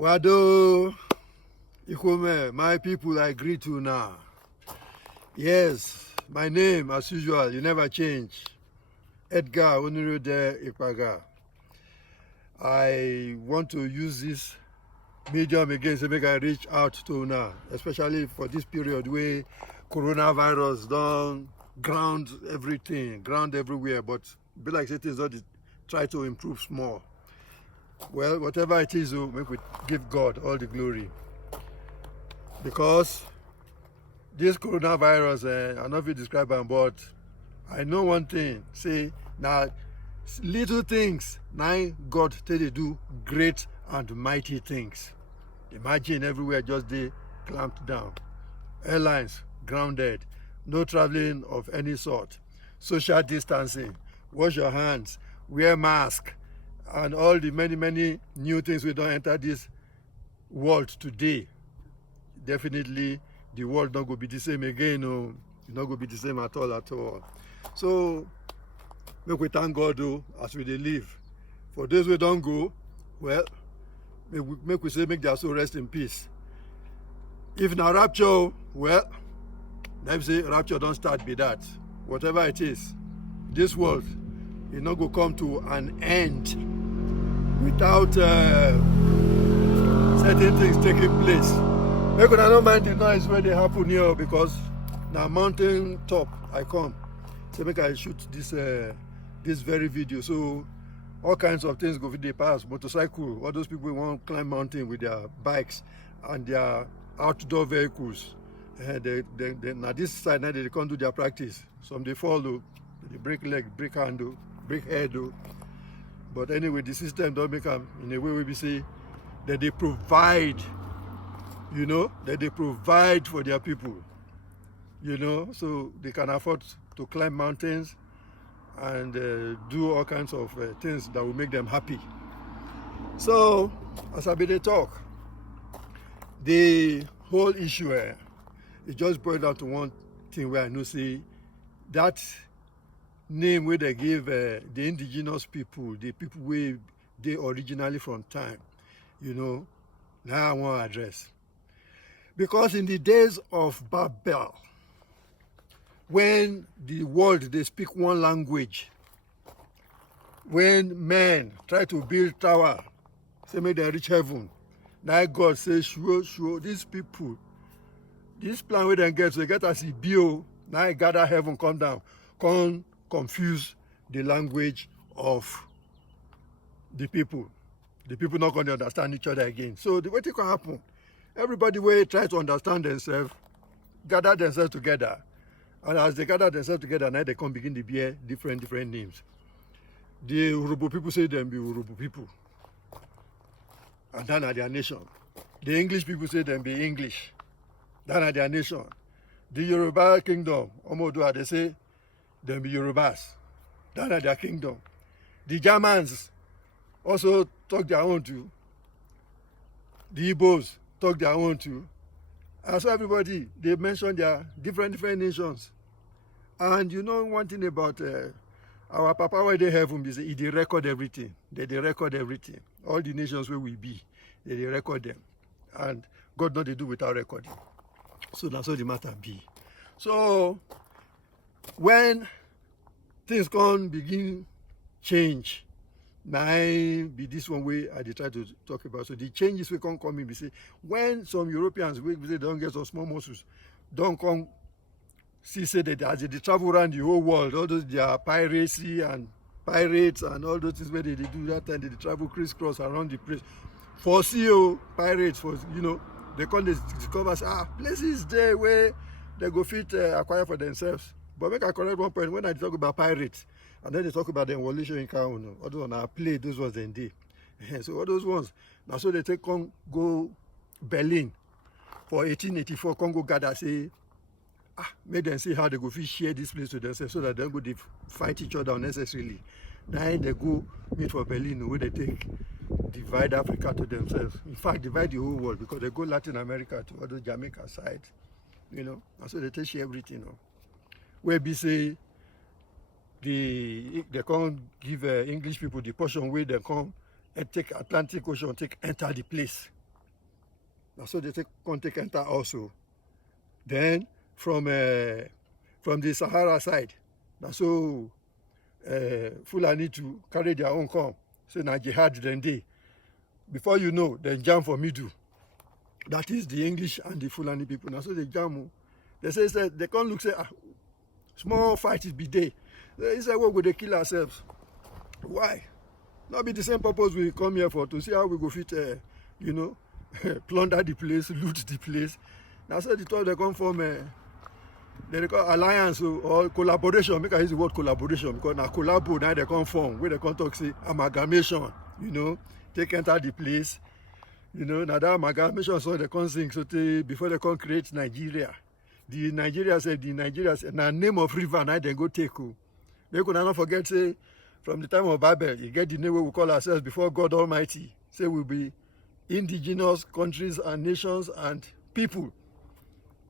Wado, Ikome, my people, I greet you now. Yes, my name, as usual, you never change. Edgar Onirode Ikpaga. I want to use this medium again to make I reach out to now, especially for this period where coronavirus done ground everything, ground everywhere, but be like things not try to improve small. Well, whatever it is, make we give God all the glory. Because this coronavirus, I not fit describe am, but I know one thing, say, now little things, now God tell they do great and mighty things. Imagine everywhere just they clamped down. Airlines grounded, no traveling of any sort, social distancing, wash your hands, wear mask, and all the many new things we don't enter this world today. Definitely the world not going to be the same again. No, it's not going to be the same at all. So make we thank God though, as we dey live. For those who don't go, well, make we say make their soul rest in peace. If na rapture, well, let me say rapture don't start be that. Whatever it is, this world is not going to come to an end without certain things taking place. Make una no mind the noise where they happen here, because na mountain top I come. So make I shoot this very video. So all kinds of things go with the pass, motorcycle, all those people who want to climb mountain with their bikes and their outdoor vehicles. Now this side now they can't do their practice. Some they follow, they break leg, break hand, break head. But anyway, the system don't make them in a way we say that they provide, that they provide for their people, so they can afford to climb mountains and do all kinds of things that will make them happy. So, as I be they talk, the whole issue it just boiled down to one thing where I know say that name where they give the indigenous people, the people where they originally from time, now I want to address. Because in the days of Babel, when the world they speak one language, when men try to build tower, say make they reach heaven, now God says sure these people, this plan where they get as a bio, now I gather heaven come down, come confuse the language of the people. The people not going to understand each other again. So the way it can happen, everybody will try to understand themselves, gather themselves together. And as they gather themselves together, now they can begin to bear different names. The Urubu people say them be Urubu people. And that are their nation. The English people say them be English. That are their nation. The Yoruba kingdom, Omodua, they say them be Yorubas. That are their kingdom. The Germans also talk their own too. The Igbos talk their own too. And so everybody, they mention their different nations. And one thing about our Papa where they have they record everything. They record everything. All the nations where we be, they record them. And God not they do without recording. So that's all the matter be. So when things can begin change, now be this one way I try to talk about. So the changes we can come in, we say when some Europeans we say don't get some small muscles, don't come see say that as they travel around the whole world, all those their piracy and pirates and all those things where they do that time, they travel crisscross around the place. For CEO pirates, for they come discover places there where they go fit acquire for themselves. But make I correct one point when I talk about pirates. And then they talk about the Walisho in Kauno. All those ones I played, those ones then did. So all those ones, now so they take go Berlin for 1884, Congo gather say, make them see how they go share this place to themselves so that they go fight each other unnecessarily. Then they go meet for Berlin where they take divide Africa to themselves. In fact, divide the whole world because they go Latin America to other Jamaica side, and so they take share everything. Where be say they can't give English people the portion where they come and take Atlantic Ocean, enter the place. That's so they take enter also. Then from the Sahara side, that's so Fulani to carry their own come. So now jihad then they. Before you know, they jam for middle. That is the English and the Fulani people. Now so they jam. They say they can't look say small fight is be day. They say what would they kill ourselves? Why? Not be the same purpose we come here for, to see how we go fit plunder the place, loot the place. Now so the thought they come from they call alliance or collaboration. Make I use the word collaboration because now collabo now they come from where they come talk say amalgamation, take enter the place. Now that amalgamation so they come sing so before they come create Nigeria. The Nigeria said now name of river now they go take. They could not forget say from the time of Babel, you get the name we call ourselves before God Almighty. Say we'll be indigenous countries and nations and people.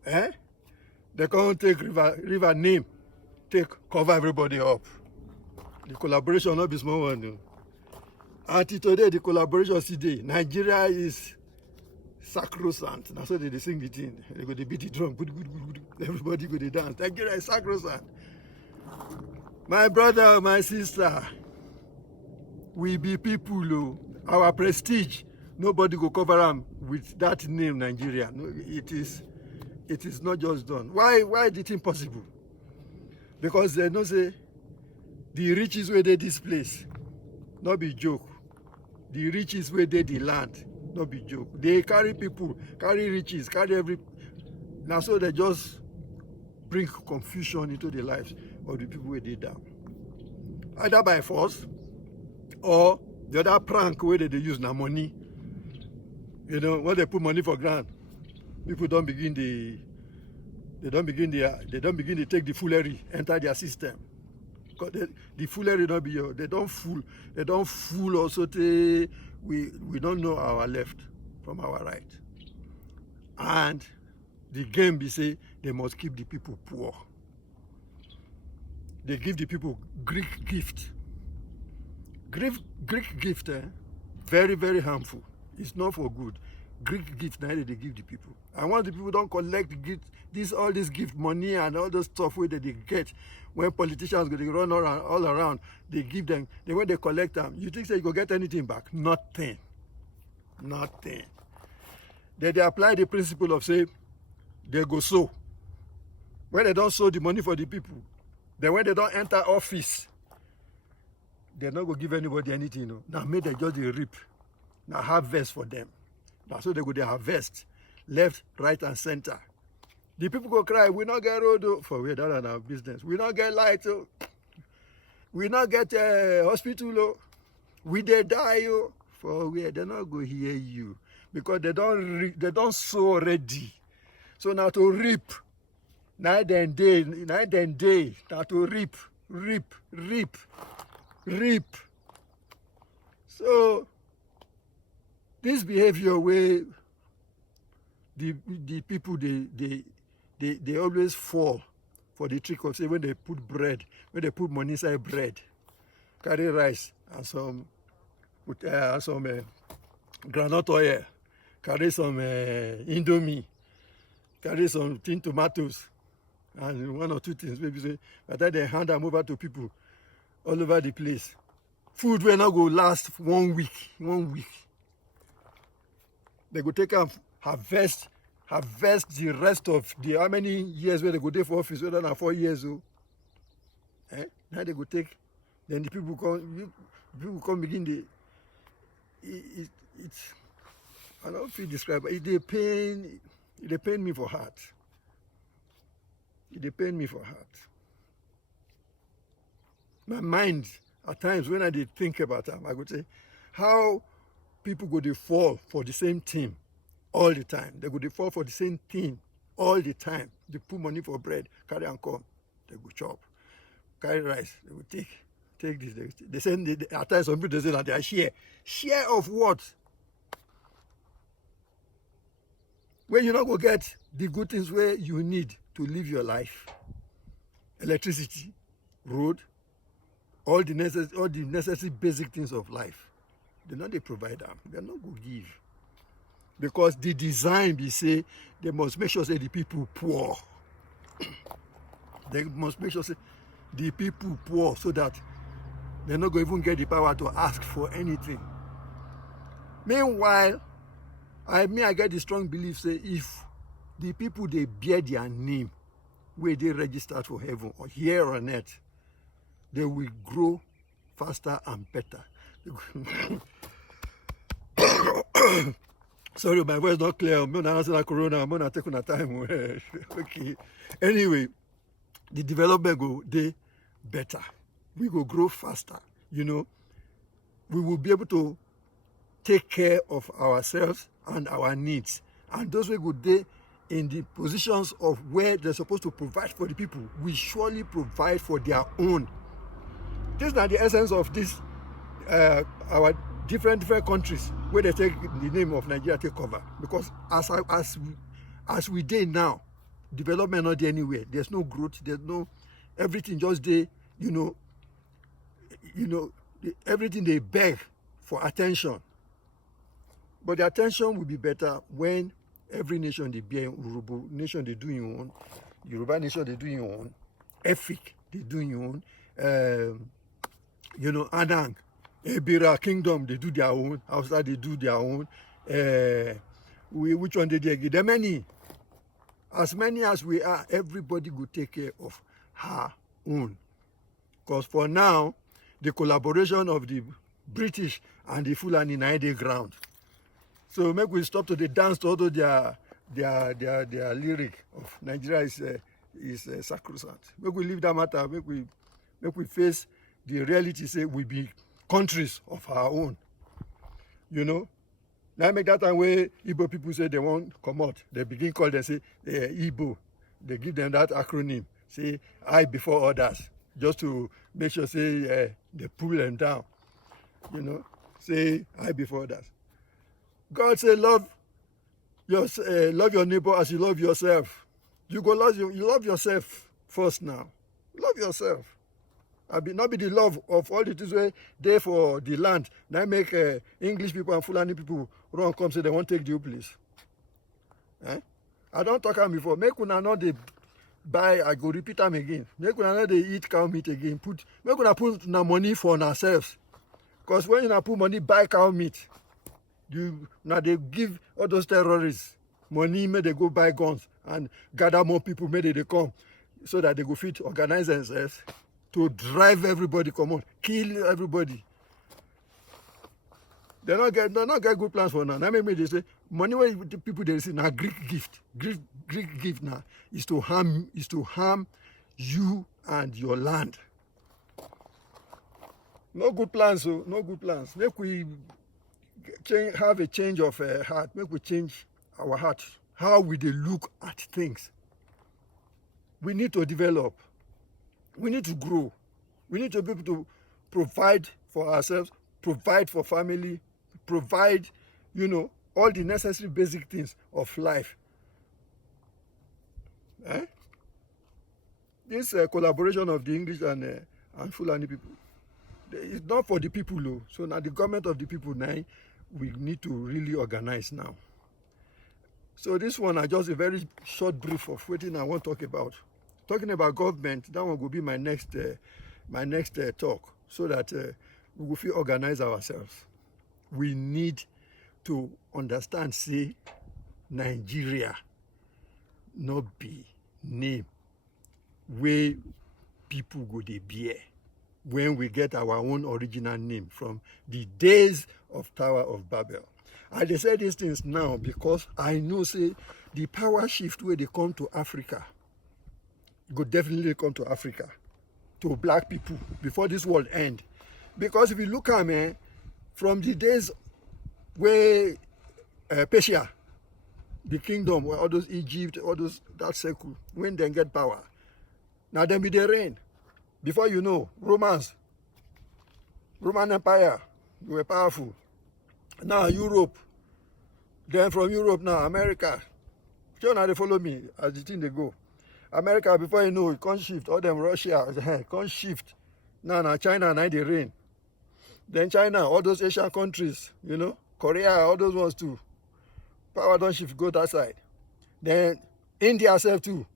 They can't take river name, cover everybody up. The collaboration not be small one. Until today, the collaboration today, Nigeria is sacrosanct. That's why they sing the thing. They go to beat the drum. Everybody go to dance. Nigeria is sacrosanct. My brother, my sister, we be people. Our prestige, nobody go cover them with that name, Nigeria. No, it is not just done. Why is it impossible? Because they know say the riches where they this place, not be joke. The riches where they the land, not be joke. They carry people, carry riches, carry every. Now so they just bring confusion into the lives of the people where they down. Either by force or the other prank where they use now money. When they put money for ground, people don't begin to take the foolery enter their system. Because the foolery not be they don't fool also we don't know our left from our right. And the game be say they must keep the people poor. They give the people Greek gift. Greek gift, very, very harmful. It's not for good. Greek gift, neither they give the people. And once the people don't collect all this gift money and all those stuff where they get, when politicians go, they run all around, they give them, when they collect them, you think you go get anything back? Nothing. They apply the principle of say, they go sow. When they don't sow the money for the people, then when they don't enter office, they're not going to give anybody anything. Now make they just reap. Now harvest for them. Now so they go to harvest. Left, right, and center. The people go cry, we not get road for we that our business. We not get light. We not get hospital. We they die for where they not go hear you. Because they don't sow already. So now to reap. Night and day, now to reap. So this behavior where the people they always fall for the trick of say when they put money inside bread, carry rice and some groundnut oil, carry some indomie, carry some tin tomatoes. And one or two things, maybe say, by the time they hand them over to people all over the place. Food will not go last 1 week. They go take and harvest the rest of the how many years where they go there for office, whether than 4 years. Now they go take, then the people come begin it's I don't feel describe it. They pain me for heart. It pain me for heart. My mind, at times when I did think about them, I would say, how people go to fall for the same team all the time. They go to fall for the same thing all the time. They put money for bread, carry and come. They go chop. Carry rice, they will take this. They send, at times some people they say that they are share. Share of what? Where you not go get the good things where you need to live your life. Electricity, road, all the necessary basic things of life. They not they provide them. They not go give. because the design be say they must make sure say the people poor. They must make sure say the people poor so that they're not going to even get the power to ask for anything. Meanwhile, I get the strong belief say if the people they bear their name where they registered for heaven or here on earth, they will grow faster and better. Sorry, my voice not clear. I'm not answering corona. I'm not taking a time. Okay. Anyway, the development go they better. We go grow faster. You know, we will be able to take care of ourselves and our needs. And those we go they in the positions of where they're supposed to provide for the people, we surely provide for their own. This is not the essence of this our different countries where they take the name of Nigeria take cover. Because as we dey now, development not there anywhere. There's no growth. There's no everything just there. You know, everything they beg for attention. But the attention will be better when every nation they bear. Urhobo nation they do your own. Yoruba nation they do your own. Efik they do your own. Anang, Ebira Kingdom, they do their own. Hausa, they do their own. Which one they do? There are many. As many as we are, everybody will take care of her own. Because for now, the collaboration of the British and the Fulani na the ground. So make we stop to the dance to all their lyric of Nigeria is sacrosanct. Make we leave that matter. Make we face the reality. Say we be countries of our own. You know. Now make that time where Igbo people say they won't come out. They begin call them say Igbo. They give them that acronym. Say I before others. Just to make sure say they pull them down. You know. Say I before others. God say love your neighbor as you love yourself. You love yourself first now. Love yourself. Not be the love of all the things where there for the land. Now make English people and Fulani people run come say they won't take the place. I don't talk about before. Make una not they buy. I go repeat them again. Make una not they eat cow meat again. Make una put na money for ourselves. Because when you put money buy cow meat, now they give all those terrorists money, may they go buy guns and gather more people, may they come so that they go fit organize themselves to drive everybody, come on, kill everybody. They not get good plans for now. Now maybe they say money where the people they receive now Greek gift now is to harm you and your land. No good plans, so no good plans. Make we have a change of heart. Make we change our heart. How we they look at things. We need to develop. We need to grow. We need to be able to provide for ourselves, provide for family, provide, all the necessary basic things of life. This collaboration of the English and Fulani people, it's not for the people, though. So now the government of the people now, we need to really organize now. So this one is just a very short brief of what I want to talk about. Talking about government, that one will be my next talk, so that we will feel organize ourselves. We need to understand, say, Nigeria not be name where people go they bear when we get our own original name from the days of Tower of Babel. And they say these things now because I know, say, the power shift where they come to Africa, go definitely come to Africa, to black people before this world end. Because if you look at me, from the days where Persia, the kingdom, where all those Egypt, all those that circle, when they get power, now then be the reign. Before you know, Roman Empire, they were powerful. Now Europe, then from Europe now America. So now they follow me as the thing they go. America, before you know, it can't shift. All them Russia can't shift. Now China, now they reign. Then China, all those Asian countries, Korea, all those ones too. Power don't shift go that side. Then India self too.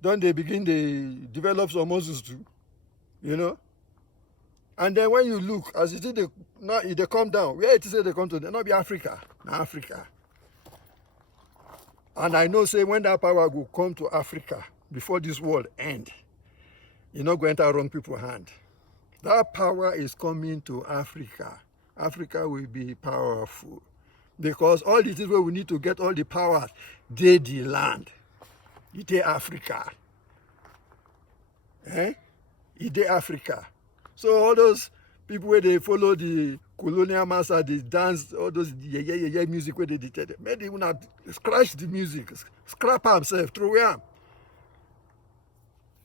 Don't they begin they develop some muscles too? You know? And then when you look, as you see they come down, where it is they come to, they not be Africa. Africa. And I know say when that power will come to Africa before this world end, you're not going to wrong people's hand. That power is coming to Africa. Africa will be powerful. Because all the things where we need to get all the powers, they the land. It is Africa. It is Africa. So all those people where they follow the colonial master, they dance, all those yeah music where they did, maybe they not scratch the music, scrap himself, throw him.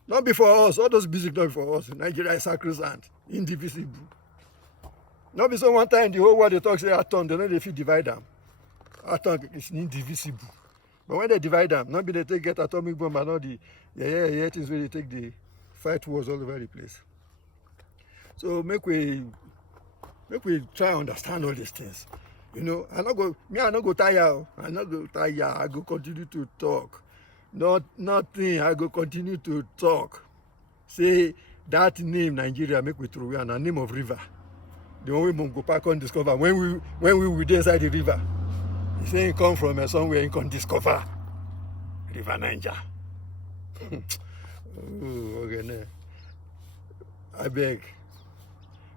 Not before us, all those music not before us. Nigeria is sacrosanct, indivisible. Not be so one time the whole world they talk say atom, they know they fit divide them. Atom is indivisible. But when they divide them, not be they get atomic bomb and all the things where they take the fight wars all over the place. So make we try to understand all these things. You know, I not go tire. I go continue to talk. Nothing. I go continue to talk. Say that name Nigeria make we throw and a name of river. The one we go back and discover when we were inside the river. He say he come from somewhere he can discover River Niger. Oh, okay, I beg.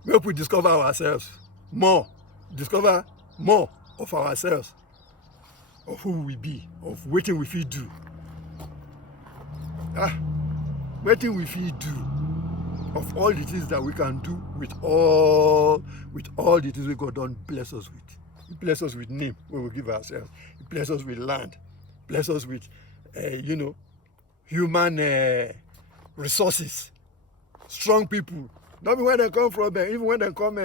Make we discover ourselves more. Discover more of ourselves, of who we be, of what we feel do. What we feel do, of all the things that we can do with all the things we God done bless us with. He bless us with name we will give ourselves. He bless us with land. Bless us with, human resources, strong people. Not when they come from, even when they come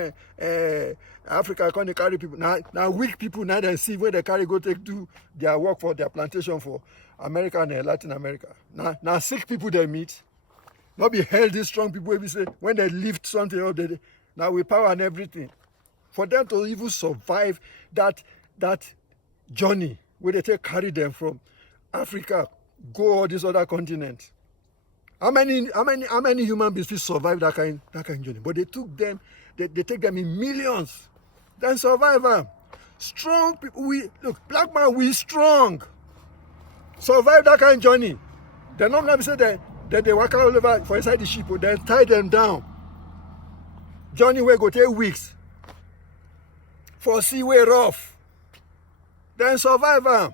Africa, come they carry people. Now weak people, now they see where they carry go take do their work for their plantation for America and Latin America. Now sick people they meet. Not be healthy, strong people, we say, when they lift something up, now with power and everything. For them to even survive that journey where they take carry them from Africa, go all these other continents. How many human beings will survive that kind journey? But they took them, they take them in millions. Then survive them. Strong people, black man, we strong. Survive that kind of journey. They're not going to say that they walk all over for inside the ship, then tie them down. Journey will go take weeks. For sea way rough. Then survive them.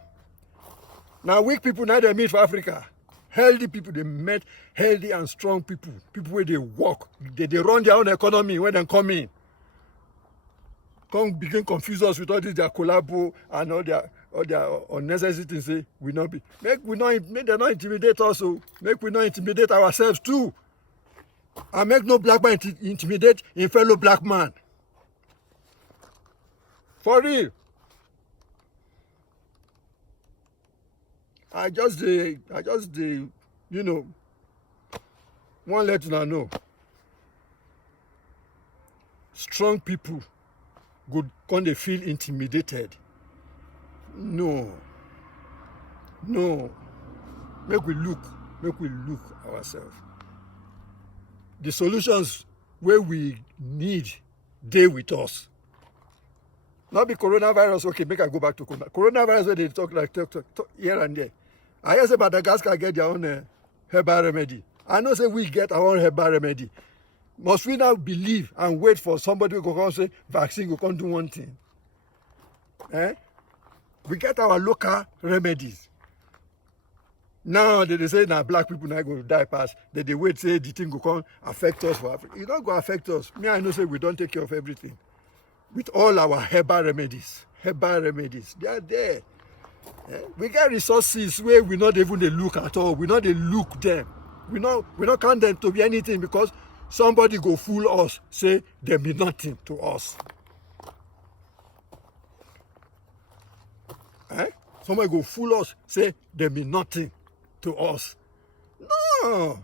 Now weak people, now they meet for Africa. Healthy people, they met healthy and strong people. People where they work. They run their own economy when they come in. Come begin confuse us with all this their collabo and all their unnecessary things. Say we not be. Make they not intimidate us. So make we not intimidate ourselves too. And make no black man intimidate a fellow black man. For real. I just want let you know. Strong people go when they feel intimidated. No. Make we look ourselves. The solutions where we need, they with us. Not be coronavirus, okay, make I go back to coronavirus where they talk here and there. I hear say Madagascar get their own herbal remedy. I know say we get our own herbal remedy. Must we now believe and wait for somebody who go come say vaccine go come do one thing? We get our local remedies. Now they say now black people now go die past. They wait say the thing go come affect us for Africa. It don't go affect us. Me, I know say we don't take care of everything. With all our herbal remedies, they are there. We get resources where we not even they look at all. We not they look them. We not count them to be anything because somebody go fool us, say they be nothing to us. Somebody go fool us, say they be nothing to us. No.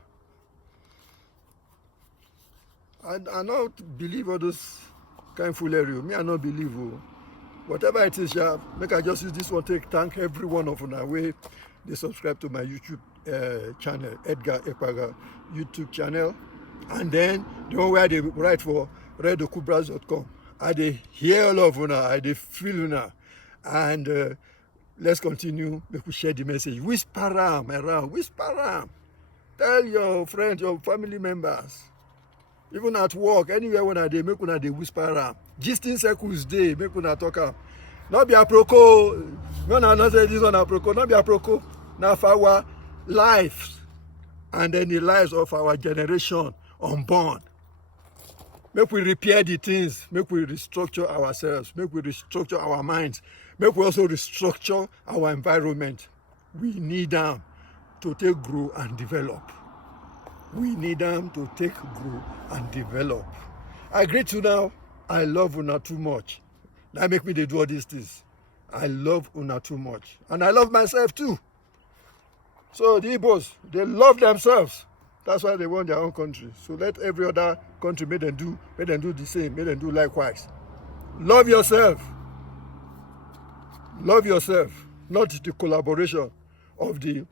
I don't believe all those kind of foolery. Me, I don't believe. whatever it is, yeah, make I just use this one to thank every one of una wey they subscribe to my YouTube channel, Edgar Ekpaga YouTube channel, and then the one where they write for redokubras.com. I dey hear all of una, I dey feel una, and let's continue. Make we share the message. Whisper am around, whisper am. Tell your friends, your family members, even at work, anywhere when I dey, make una dey whisper am. Gisting circles dey, make una talk am. Not be aproko. No, not say this one aproko. Not be aproko. Now for our lives and then the lives of our generation unborn. Make we repair the things. Make we restructure ourselves. Make we restructure our minds. Make we also restructure our environment. We need them to take grow and develop. We need them to take grow and develop. I greet you now. I love una too much. That make me dey do all these things. I love una too much. And I love myself too. So the Igbos, they love themselves. That's why they want their own country. So let every other country make them do the same, make them do likewise. Love yourself. Love yourself, not the collaboration of the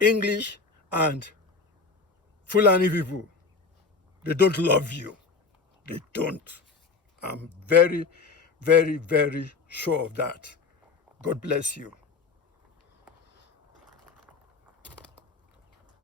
English and Fulani people. They don't love you. They don't. I'm very, very, very sure of that. God bless you.